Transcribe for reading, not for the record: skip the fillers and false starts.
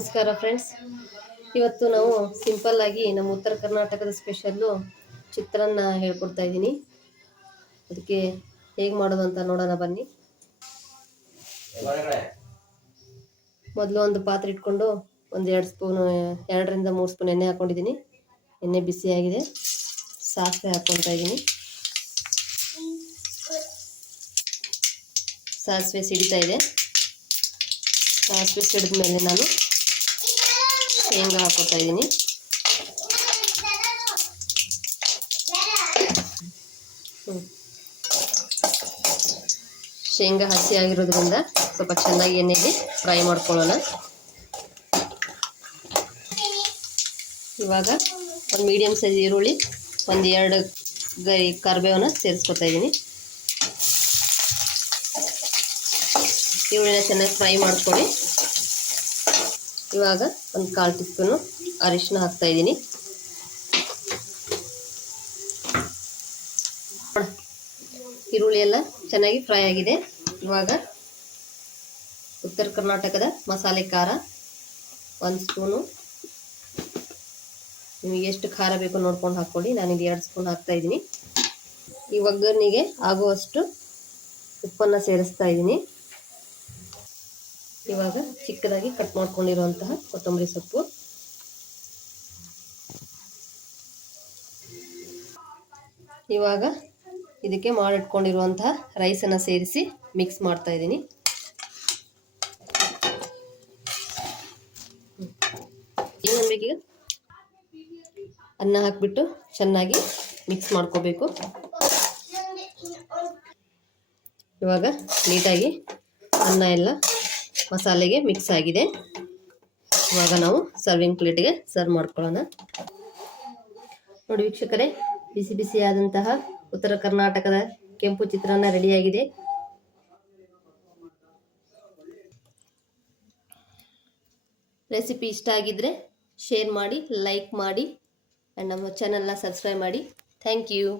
ನಮಸ್ಕಾರ ಫ್ರೆಂಡ್ಸ್. ಇವತ್ತು ನಾವು ಸಿಂಪಲ್ ಆಗಿ ನಮ್ಮ ಉತ್ತರ ಕರ್ನಾಟಕದ ಸ್ಪೆಷಲ್ಲು ಚಿತ್ರಾನ್ನ ಹೇಳ್ಕೊಡ್ತಾ ಇದ್ದೀನಿ. ಅದಕ್ಕೆ ಹೇಗೆ ಮಾಡೋದು ಅಂತ ನೋಡೋಣ ಬನ್ನಿ. ಮೊದಲು ಒಂದು ಪಾತ್ರೆ ಇಟ್ಕೊಂಡು ಒಂದು 2ರಿಂದ 3 ಸ್ಪೂನ್ ಎಣ್ಣೆ ಹಾಕೊಂಡಿದ್ದೀನಿ. ಎಣ್ಣೆ ಬಿಸಿಯಾಗಿದೆ. ಸಾಸಿವೆ ಹಾಕ್ಕೊಳ್ತಾ ಇದ್ದೀನಿ. ಸಾಸಿವೆ ಸಿಡಿತಾ ಇದೆ. ಸಾಸಿವೆ ಸಿಡಿದ ಮೇಲೆ ನಾನು ಶೇಂಗಾ ಹಾಕೋತಾ ಇದ್ದೀನಿ. ಶೇಂಗಾ ಹಸಿ ಆಗಿರೋದ್ರಿಂದ ಸ್ವಲ್ಪ ಚೆನ್ನಾಗಿ ಎಣ್ಣೆಯಲ್ಲಿ ಫ್ರೈ ಮಾಡ್ಕೊಳ್ಳೋಣ. ಇವಾಗ ಒಂದು ಮೀಡಿಯಮ್ ಸೈಜ್ ಈರುಳ್ಳಿ, ಒಂದು 2 ಗೈ ಕರಿಬೇವನ್ನ ಸೇರಿಸ್ಕೊತಾ ಇದ್ದೀನಿ. ಈರುಳ್ಳಿನ ಚೆನ್ನಾಗಿ ಫ್ರೈ ಮಾಡ್ಕೊಳ್ಳಿ. ಇವಾಗ ಒಂದು 1/4 ಟೀ ಸ್ಪೂನು ಅರಿಶಿನ ಹಾಕ್ತಾ ಇದ್ದೀನಿ. ಈರುಳ್ಳಿ ಎಲ್ಲ ಚೆನ್ನಾಗಿ ಫ್ರೈ ಆಗಿದೆ. ಇವಾಗ ಉತ್ತರ ಕರ್ನಾಟಕದ ಮಸಾಲೆ ಖಾರ 1 ಸ್ಪೂನು. ನಿಮಗೆ ಎಷ್ಟು ಖಾರ ಬೇಕು ನೋಡ್ಕೊಂಡು ಹಾಕ್ಕೊಳ್ಳಿ. ನಾನಿಲ್ಲಿ 2 ಸ್ಪೂನ್ ಹಾಕ್ತಾ ಇದ್ದೀನಿ. ಈ ಒಗ್ಗರಣೆಗೆ ಆಗುವಷ್ಟು ಉಪ್ಪನ್ನು ಸೇರಿಸ್ತಾ ಇದ್ದೀನಿ. ಇವಾಗ ಚಿಕ್ಕದಾಗಿ ಕಟ್ ಮಾಡ್ಕೊಂಡಿರುವಂತಹ ಕೊತ್ತಂಬರಿ ಸೊಪ್ಪು, ಇವಾಗ ಇದಕ್ಕೆ ಮಾಡಿಟ್ಕೊಂಡಿರುವಂತಹ ರೈಸನ್ನು ಸೇರಿಸಿ ಮಿಕ್ಸ್ ಮಾಡ್ತಾ ಇದ್ದೀನಿ. ಈಗ ಅನ್ನ ಹಾಕ್ಬಿಟ್ಟು ಚೆನ್ನಾಗಿ ಮಿಕ್ಸ್ ಮಾಡ್ಕೋಬೇಕು. ಇವಾಗ ನೀಟಾಗಿ ಅನ್ನ ಎಲ್ಲ ಮಸಾಲೆಗೆ ಮಿಕ್ಸ್ ಆಗಿದೆ. ಇವಾಗ ನಾವು ಸರ್ವಿಂಗ್ ಪ್ಲೇಟ್ಗೆ ಸರ್ವ್ ಮಾಡ್ಕೊಳ್ಳೋಣ. ನೋಡಿ ವೀಕ್ಷಕರೇ, ಬಿಸಿ ಬಿಸಿಯಾದಂತಹ ಉತ್ತರ ಕರ್ನಾಟಕದ ಕೆಂಪು ಚಿತ್ರಾನ್ನ ರೆಡಿಯಾಗಿದೆ. ರೆಸಿಪಿ ಇಷ್ಟ ಆಗಿದ್ರೆ ಶೇರ್ ಮಾಡಿ, ಲೈಕ್ ಮಾಡಿ, ಆ್ಯಂಡ್ ನಮ್ಮ ಚಾನಲ್ನ ಸಬ್ಸ್ಕ್ರೈಬ್ ಮಾಡಿ. Thank you.